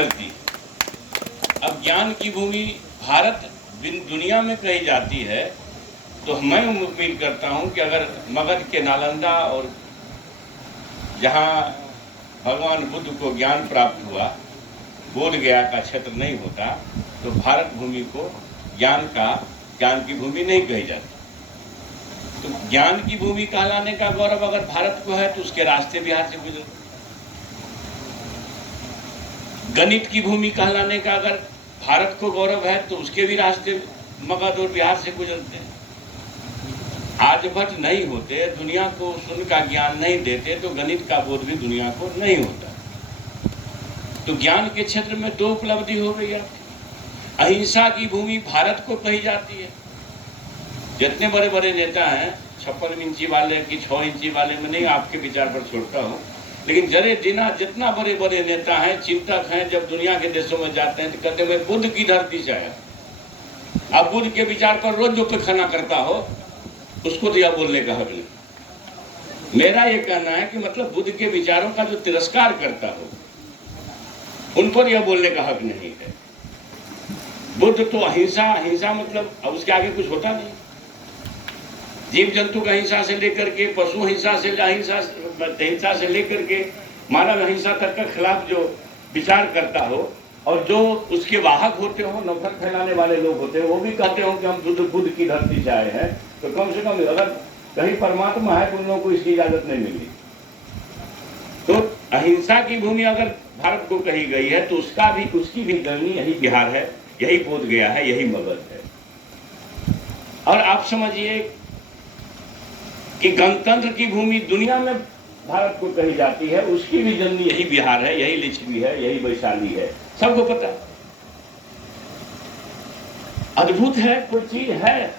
गुजरती है। अब ज्ञान की भूमि भारत दुनिया में कही जाती है, तो मैं उम्मीद करता हूं कि अगर मगध के नालंदा और जहां भगवान बुद्ध को ज्ञान प्राप्त हुआ, बोध गया का क्षेत्र नहीं होता, तो भारत भूमि को ज्ञान की भूमि नहीं कही जाती। तो ज्ञान की भूमि कहलाने का गौरव अगर भारत को है, तो उसके रास्ते बिहार से गुजरते। गणित की भूमि कहलाने का अगर भारत को गौरव है, तो उसके भी रास्ते मगध और बिहार से गुजरते हैं। आर्यभट्ट नहीं होते, दुनिया को शून्य का ज्ञान नहीं देते, तो गणित का बोध भी दुनिया को नहीं होता। तो ज्ञान के क्षेत्र में दो उपलब्धि हो गई है। अहिंसा की भूमि भारत को कही जाती है। जितने बड़े बड़े नेता हैं, 56 इंची वाले कि 6 इंची वाले, में नहीं आपके विचार पर छोड़ता हूँ, लेकिन जितना बड़े बड़े नेता हैं, चिंतक हैं, जब दुनिया के देशों में जाते हैं तो कहते हैं मैं बुद्ध की धरती से आया। आप बुद्ध के विचार पर रोज जो पैखाना करता हो, उसको तो यह बोलने का हक नहीं। मेरा यह कहना है कि मतलब बुद्ध के विचारों का जो तिरस्कार करता हो, उन पर यह बोलने का हक नहीं है। बुद्ध तो अहिंसा मतलब अब उसके आगे कुछ होता नहीं। जीव जंतु का हिंसा से लेकर के पशु हिंसा से लेकर के मानव हिंसा तक के खिलाफ जो विचार करता हो, और जो उसके वाहक होते हो, नफरत फैलाने वाले लोग होते हैं, वो भी कहते हो कि हम बुद्ध की धरती से आए हैं, तो कम से कम अगर कहीं परमात्मा है तो उन लोगों को इसकी इजाजत नहीं मिली। तो अहिंसा की भूमि अगर भारत को कही गई है, तो उसकी भी जननी यही बिहार है, यही बोध गया है, यही मगध है। और आप समझिए कि गणतंत्र की भूमि दुनिया में भारत को कही जाती है, उसकी भी जननी यही बिहार है, यही लिच्छवी है, यही वैशाली है, सबको पता है। अद्भुत है, कोई चीज है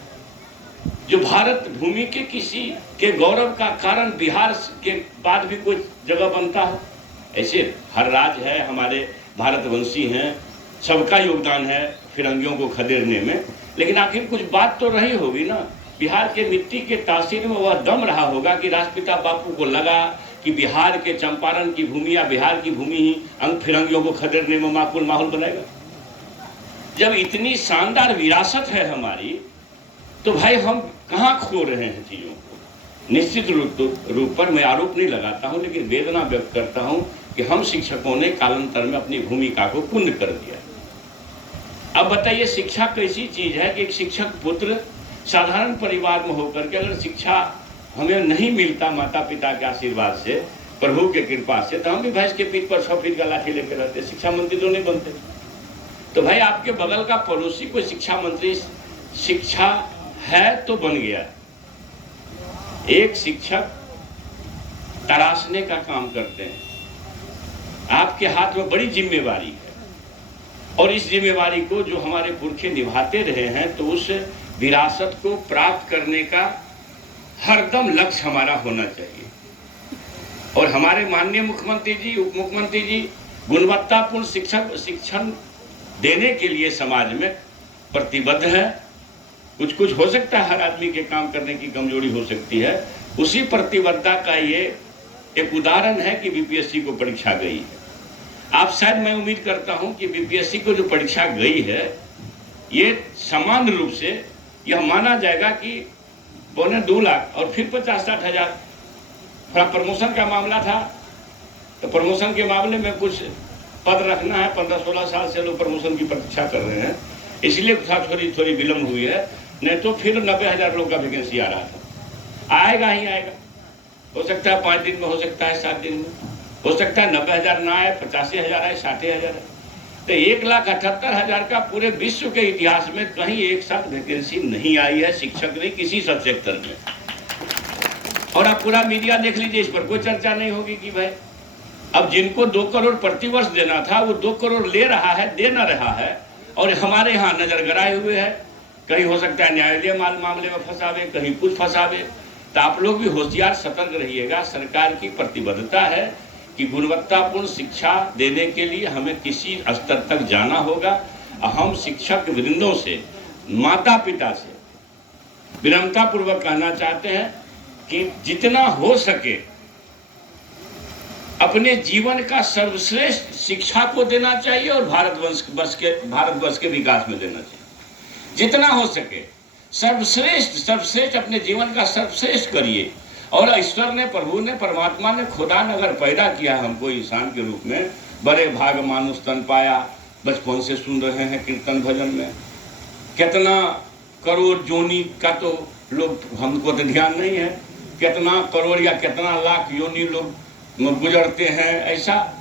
जो भारत भूमि के किसी के गौरव का कारण बिहार के बाद भी कोई जगह बनता है। ऐसे हर राज्य है, हमारे भारतवंशी हैं, सबका योगदान है फिरंगियों को खदेड़ने में, लेकिन आखिर कुछ बात तो रही होगी ना। बिहार के मिट्टी के तासीर में वह दम रहा होगा कि राष्ट्रपिता बापू को लगा कि बिहार के चंपारण की भूमि या बिहार की भूमि ही अंग फिरंगियों को खदेड़ने में माकूल माहौल बनाएगा। जब इतनी शानदार विरासत है हमारी, तो भाई हम कहाँ खो रहे हैं चीजों को। निश्चित रूप पर मैं आरोप नहीं लगाता हूं, लेकिन वेदना व्यक्त करता हूं कि हम शिक्षकों ने कालांतर में अपनी भूमिका को कुंद कर दिया। अब बताइए, शिक्षा कैसी चीज है कि एक शिक्षक पुत्र साधारण परिवार में होकर के अगर शिक्षा हमें नहीं मिलता माता पिता के आशीर्वाद से, प्रभु के कृपा से, तो हम भी भैंस के पीठ पर 100 फीट का लाठी लेकर रहते, शिक्षा मंत्री तो नहीं बनते। तो भाई आपके बगल का पड़ोसी कोई शिक्षा मंत्री शिक्षा है तो बन गया। एक शिक्षक तराशने का काम करते हैं। आपके हाथ में बड़ी जिम्मेवारी है, और इस जिम्मेवारी को जो हमारे पुरखे निभाते रहे हैं, तो उस विरासत को प्राप्त करने का हरदम लक्ष्य हमारा होना चाहिए। और हमारे माननीय मुख्यमंत्री जी, उप मुख्यमंत्री जी गुणवत्तापूर्ण शिक्षण देने के लिए समाज में प्रतिबद्ध है। कुछ हो सकता है, हर आदमी के काम करने की कमजोरी हो सकती है, उसी प्रतिबद्धता का ये एक उदाहरण है कि बीपीएससी को परीक्षा गई है। आप शायद, मैं उम्मीद करता हूं कि बीपीएससी को जो परीक्षा गई है, ये सामान्य रूप से यह माना जाएगा कि 2.25 लाख और फिर 50-60 हजार। थोड़ा प्रमोशन का मामला था, तो प्रमोशन के मामले में कुछ पद रखना है, 15-16 साल से लोग प्रमोशन की प्रतीक्षा कर रहे हैं, इसलिए थोड़ी विलम्ब हुई है। नहीं तो फिर 90,000 लोग का वैकेंसी आ रहा था। आएगा ही आएगा, हो सकता है 5 दिन में, हो सकता है 7 दिन में, हो सकता है 90,000 ना आए, 85,000 आए, 60,000 आए। तो 1,78,000 का पूरे विश्व के इतिहास में कहीं एक साथ वैकेंसी नहीं आई है शिक्षक ने किसी सब सेक्टर में। और आप पूरा मीडिया देख लीजिए, इस पर कोई चर्चा नहीं होगी कि भाई अब जिनको 2 करोड़ प्रतिवर्ष देना था, वो 2 करोड़ ले रहा है, दे ना रहा है, और हमारे यहाँ नजर गराए हुए है। कहीं हो सकता है न्यायालय मामले में फंसावे, कहीं कुछ फंसावे। तो आप लोग भी होशियार सतर्क रहिएगा। सरकार की प्रतिबद्धता है कि गुणवत्तापूर्ण शिक्षा देने के लिए हमें किसी स्तर तक जाना होगा। हम शिक्षक वृंदों से, माता पिता से विनम्रता पूर्वक कहना चाहते हैं कि जितना हो सके अपने जीवन का सर्वश्रेष्ठ शिक्षा को देना चाहिए और भारतवर्ष के विकास में देना चाहिए। जितना हो सके सर्वश्रेष्ठ अपने जीवन का सर्वश्रेष्ठ करिए। और ईश्वर ने, प्रभु ने, परमात्मा ने, खुदा ने अगर पैदा किया हमको इंसान के रूप में, बड़े भाग मानुष तन पाया, बचपन से सुन रहे हैं कीर्तन भजन में, कितना करोड़ जोनी का तो लोग, हमको तो ध्यान नहीं है, कितना करोड़ या कितना लाख योनि लोग गुजरते हैं। ऐसा